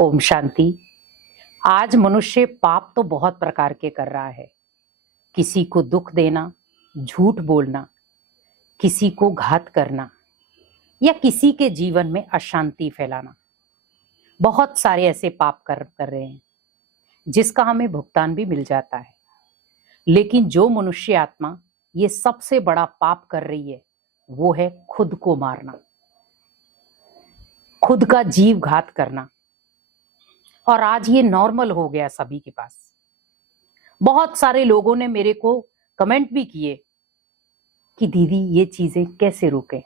ओम शांति। आज मनुष्य पाप तो बहुत प्रकार के कर रहा है। किसी को दुख देना, झूठ बोलना, किसी को घात करना या किसी के जीवन में अशांति फैलाना। बहुत सारे ऐसे पाप कर रहे हैं जिसका हमें भुगतान भी मिल जाता है। लेकिन जो मनुष्य आत्मा ये सबसे बड़ा पाप कर रही है वो है खुद को मारना, खुद का जीव घात करना। और आज ये नॉर्मल हो गया सभी के पास। बहुत सारे लोगों ने मेरे को कमेंट भी किए कि दीदी ये चीजें कैसे रोकें।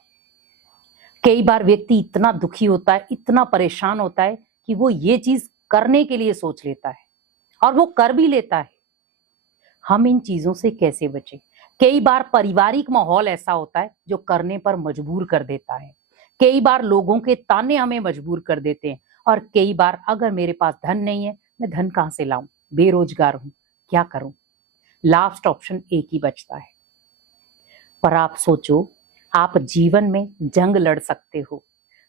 कई बार व्यक्ति इतना दुखी होता है, इतना परेशान होता है कि वो ये चीज करने के लिए सोच लेता है और वो कर भी लेता है। हम इन चीजों से कैसे बचें? कई बार पारिवारिक माहौल ऐसा होता है जो करने पर मजबूर कर देता है। कई बार लोगों के ताने हमें मजबूर कर देते हैं। और कई बार अगर मेरे पास धन नहीं है, मैं धन कहां से लाऊं? बेरोजगार हूं, क्या करूं? लास्ट ऑप्शन एक ही बचता है। पर आप सोचो, आप जीवन में जंग लड़ सकते हो,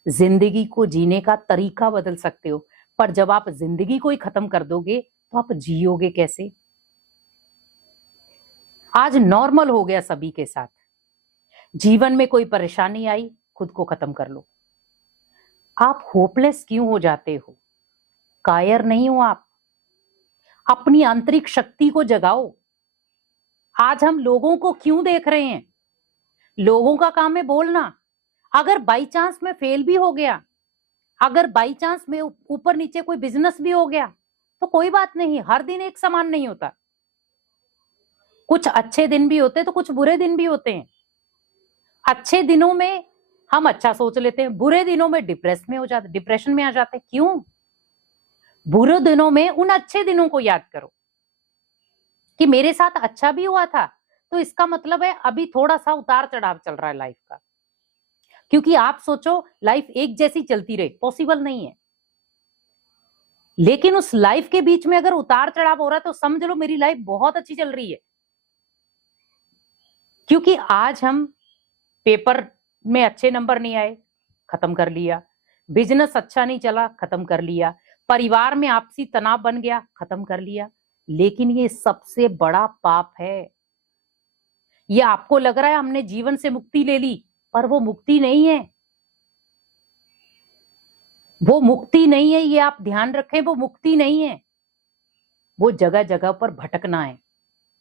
जिंदगी को जीने का तरीका बदल सकते हो, पर जब आप जिंदगी को ही खत्म कर दोगे तो आप जियोगे कैसे? आज नॉर्मल हो गया सभी के साथ। जीवन में कोई परेशानी आई, खुद को खत्म कर लो। आप होपलेस क्यों हो जाते हो? कायर नहीं हो आप। अपनी आंतरिक शक्ति को जगाओ। आज हम लोगों को क्यों देख रहे हैं? लोगों का काम है बोलना। अगर बाई चांस में फेल भी हो गया, अगर बाई चांस में ऊपर नीचे कोई बिजनेस भी हो गया तो कोई बात नहीं, हर दिन एक समान नहीं होता। कुछ अच्छे दिन भी होते तो कुछ बुरे दिन भी होते हैं। अच्छे दिनों में हम अच्छा सोच लेते हैं, बुरे दिनों में डिप्रेशन में आ जाते हैं। क्यों? बुरे दिनों में उन अच्छे दिनों को याद करो कि मेरे साथ अच्छा भी हुआ था, तो इसका मतलब है अभी थोड़ा सा उतार चढ़ाव चल रहा है लाइफ का। क्योंकि आप सोचो लाइफ एक जैसी चलती रहे, पॉसिबल नहीं है। लेकिन उस लाइफ के बीच में अगर उतार चढ़ाव हो रहा है तो समझ लो मेरी लाइफ बहुत अच्छी चल रही है। क्योंकि आज हम पेपर में अच्छे नंबर नहीं आए, खत्म कर लिया। बिजनेस अच्छा नहीं चला, खत्म कर लिया। परिवार में आपसी तनाव बन गया, खत्म कर लिया। लेकिन ये सबसे बड़ा पाप है। ये आपको लग रहा है हमने जीवन से मुक्ति ले ली, पर वो मुक्ति नहीं है। वो मुक्ति नहीं है, ये आप ध्यान रखें, वो मुक्ति नहीं है। वो जगह जगह पर भटकना है।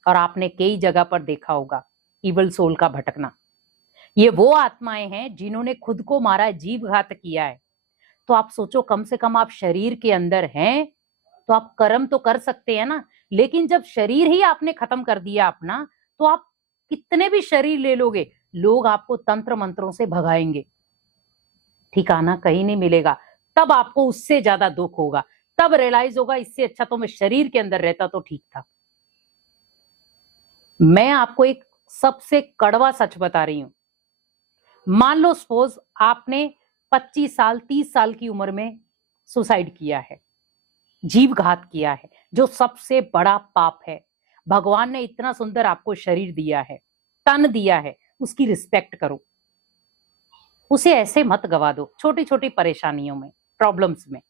और आपने कई जगह पर देखा होगा इवल सोल का भटकना। ये वो आत्माएं हैं जिन्होंने खुद को मारा है, जीव घात किया है। तो आप सोचो, कम से कम आप शरीर के अंदर हैं तो आप कर्म तो कर सकते हैं ना। लेकिन जब शरीर ही आपने खत्म कर दिया अपना, तो आप कितने भी शरीर ले लोगे, लोग आपको तंत्र मंत्रों से भगाएंगे, ठिकाना कहीं नहीं मिलेगा। तब आपको उससे ज्यादा दुख होगा। तब रियलाइज होगा इससे अच्छा तो मैं शरीर के अंदर रहता तो ठीक था। मैं आपको एक सबसे कड़वा सच बता रही हूं। मान लो सपोज आपने 25 साल 30 साल की उम्र में सुसाइड किया है, जीवघात किया है, जो सबसे बड़ा पाप है। भगवान ने इतना सुंदर आपको शरीर दिया है, तन दिया है, उसकी रिस्पेक्ट करो। उसे ऐसे मत गवा दो छोटी छोटी परेशानियों में, प्रॉब्लम्स में।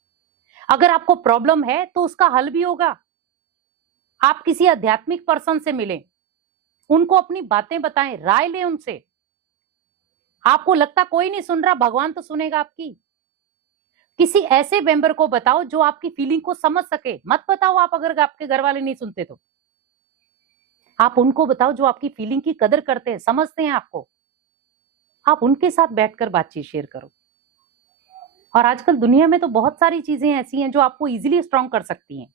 अगर आपको प्रॉब्लम है तो उसका हल भी होगा। आप किसी आध्यात्मिक पर्सन से मिलें, उनको अपनी बातें बताएं, राय लें उनसे। आपको लगता कोई नहीं सुन रहा, भगवान तो सुनेगा आपकी। किसी ऐसे मेंबर को बताओ जो आपकी फीलिंग को समझ सके। मत बताओ आप, अगर आपके घर वाले नहीं सुनते तो आप उनको बताओ जो आपकी फीलिंग की कदर करते हैं, समझते हैं आपको। आप उनके साथ बैठकर बातचीत शेयर करो। और आजकल दुनिया में तो बहुत सारी चीजें ऐसी हैं जो आपको इजीली स्ट्रांग कर सकती हैं।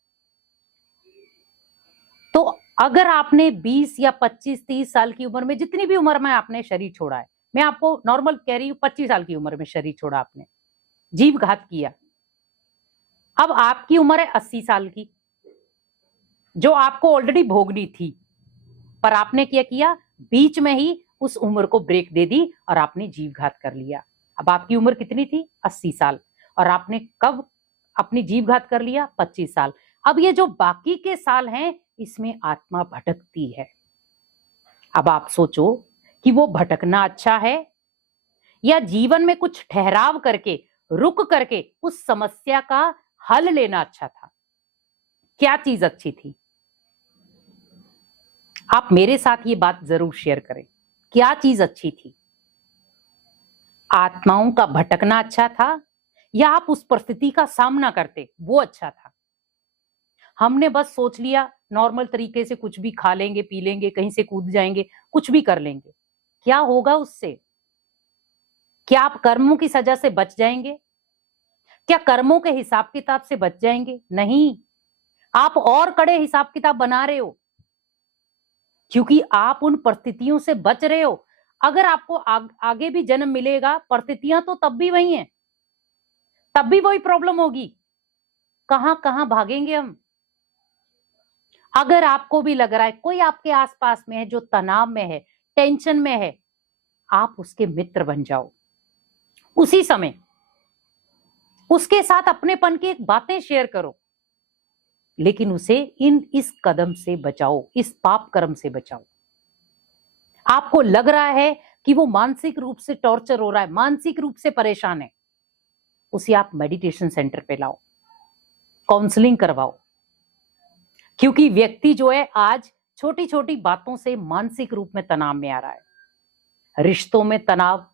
तो अगर आपने 20 या 25 30 साल की उम्र में, जितनी भी उम्र में आपने शरीर छोड़ा है, मैं आपको नॉर्मल कह रही हूं, 25 साल की उम्र में शरीर छोड़ा आपने, जीव घात किया। अब आपकी उम्र है 80 साल की, जो आपको ऑलरेडी भोगनी थी, पर आपने क्या किया, बीच में ही उस उम्र को ब्रेक दे दी और आपने जीव घात कर लिया। अब आपकी उम्र कितनी थी? 80 साल। और आपने कब अपनी जीव घात कर लिया? 25 साल। अब ये जो बाकी के साल हैं, इसमें आत्मा भटकती है। अब आप सोचो कि वो भटकना अच्छा है या जीवन में कुछ ठहराव करके, रुक करके उस समस्या का हल लेना अच्छा था? क्या चीज अच्छी थी? आप मेरे साथ ये बात जरूर शेयर करें। क्या चीज अच्छी थी? आत्माओं का भटकना अच्छा था, या आप उस परिस्थिति का सामना करते वो अच्छा था? हमने बस सोच लिया नॉर्मल तरीके से कुछ भी खा लेंगे, पी लेंगे, कहीं से कूद जाएंगे, कुछ भी कर लेंगे। क्या होगा उससे? क्या आप कर्मों की सजा से बच जाएंगे? क्या कर्मों के हिसाब किताब से बच जाएंगे? नहीं, आप और कड़े हिसाब किताब बना रहे हो, क्योंकि आप उन परिस्थितियों से बच रहे हो। अगर आपको आगे भी जन्म मिलेगा, परिस्थितियां तो तब भी वही हैं, तब भी वही प्रॉब्लम होगी। कहां कहां भागेंगे हम? अगर आपको भी लग रहा है कोई आपके आसपास में है जो तनाव में है, टेंशन में है, आप उसके मित्र बन जाओ। उसी समय उसके साथ अपनेपन की एक बातें शेयर करो, लेकिन उसे इस कदम से बचाओ, इस पाप कर्म से बचाओ। आपको लग रहा है कि वो मानसिक रूप से टॉर्चर हो रहा है, मानसिक रूप से परेशान है, उसे आप मेडिटेशन सेंटर पे लाओ, काउंसलिंग करवाओ। क्योंकि व्यक्ति जो है आज छोटी छोटी बातों से मानसिक रूप में तनाव में आ रहा है। रिश्तों में तनाव,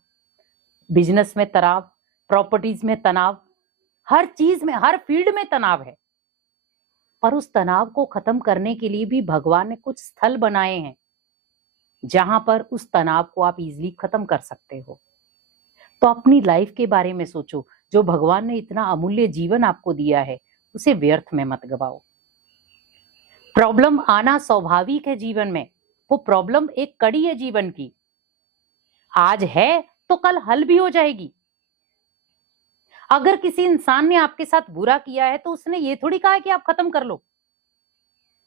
बिजनेस में तनाव, प्रॉपर्टीज में तनाव, हर चीज में, हर फील्ड में तनाव है। पर उस तनाव को खत्म करने के लिए भी भगवान ने कुछ स्थल बनाए हैं जहां पर उस तनाव को आप इजीली खत्म कर सकते हो। तो अपनी लाइफ के बारे में सोचो। जो भगवान ने इतना अमूल्य जीवन आपको दिया है, उसे व्यर्थ में मत गवाओ। प्रॉब्लम आना स्वाभाविक है जीवन में, वो प्रॉब्लम एक कड़ी है जीवन की। आज है तो कल हल भी हो जाएगी। अगर किसी इंसान ने आपके साथ बुरा किया है तो उसने ये थोड़ी कहा है कि आप खत्म कर लो।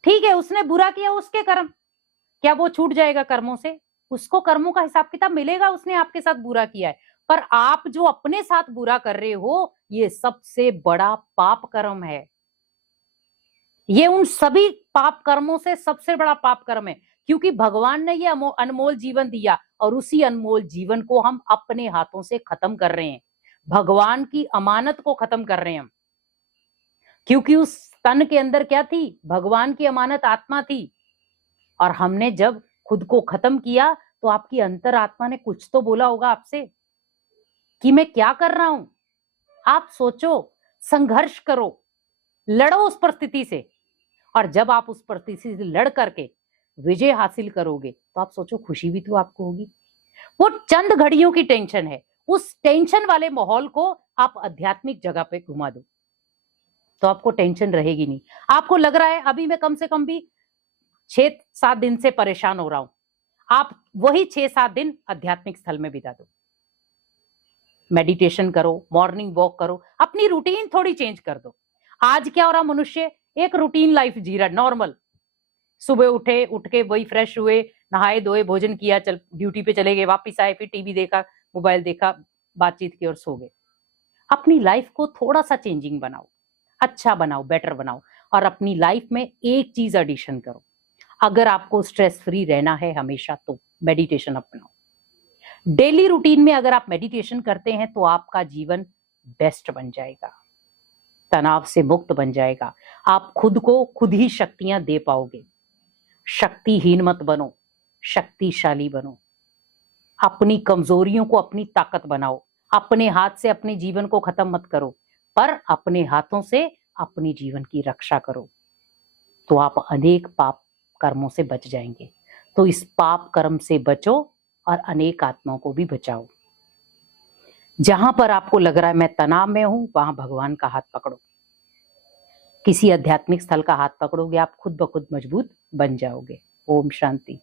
ठीक है, उसने बुरा किया, उसके कर्म, क्या वो छूट जाएगा कर्मों से? उसको कर्मों का हिसाब किताब मिलेगा, उसने आपके साथ बुरा किया है। पर आप जो अपने साथ बुरा कर रहे हो, ये सबसे बड़ा पाप कर्म है। ये उन सभी पाप कर्मों से सबसे बड़ा पाप कर्म है, क्योंकि भगवान ने ये अनमोल जीवन दिया और उसी अनमोल जीवन को हम अपने हाथों से खत्म कर रहे हैं। भगवान की अमानत को खत्म कर रहे हैं हम। क्योंकि उस तन के अंदर क्या थी? भगवान की अमानत आत्मा थी। और हमने जब खुद को खत्म किया तो आपकी अंतर आत्मा ने कुछ तो बोला होगा आपसे कि मैं क्या कर रहा हूं। आप सोचो, संघर्ष करो, लड़ो उस परिस्थिति से। और जब आप उस परिस्थिति से लड़ करके विजय हासिल करोगे तो आप सोचो, खुशी भी तो आपको होगी। वो चंद घड़ियों की टेंशन है, उस टेंशन वाले माहौल को आप आध्यात्मिक जगह पे घुमा दो तो आपको टेंशन रहेगी नहीं। आपको लग रहा है अभी मैं कम से कम भी 6-7 दिन से परेशान हो रहा हूं, आप वही 6-7 दिन आध्यात्मिक स्थल में बिता दो। मेडिटेशन करो, मॉर्निंग वॉक करो, अपनी रूटीन थोड़ी चेंज कर दो। आज क्या हो रहा, मनुष्य एक रूटीन लाइफ जी रहा, नॉर्मल। सुबह उठे, उठ के वही फ्रेश हुए, नहाए धोए, भोजन किया, चल ड्यूटी पे चले गए, वापिस आए, फिर टीवी देखा, मोबाइल देखा, बातचीत की और सो गए। अपनी लाइफ को थोड़ा सा चेंजिंग बनाओ, अच्छा बनाओ, बेटर बनाओ, और अपनी लाइफ में एक चीज एडिशन करो। अगर आपको स्ट्रेस फ्री रहना है हमेशा तो मेडिटेशन अपनाओ। डेली रूटीन में अगर आप मेडिटेशन करते हैं तो आपका जीवन बेस्ट बन जाएगा, तनाव से मुक्त बन जाएगा। आप खुद को खुद ही शक्तियां दे पाओगे। शक्तिहीन मत बनो, शक्तिशाली बनो। अपनी कमजोरियों को अपनी ताकत बनाओ। अपने हाथ से अपने जीवन को खत्म मत करो, पर अपने हाथों से अपने जीवन की रक्षा करो, तो आप अनेक पाप कर्मों से बच जाएंगे। तो इस पाप कर्म से बचो और अनेक आत्माओं को भी बचाओ। जहां पर आपको लग रहा है मैं तनाव में हूं, वहां भगवान का हाथ पकड़ो। किसी आध्यात्मिक स्थल का हाथ पकड़ोगे, आप खुद ब खुद मजबूत बन जाओगे। ओम शांति।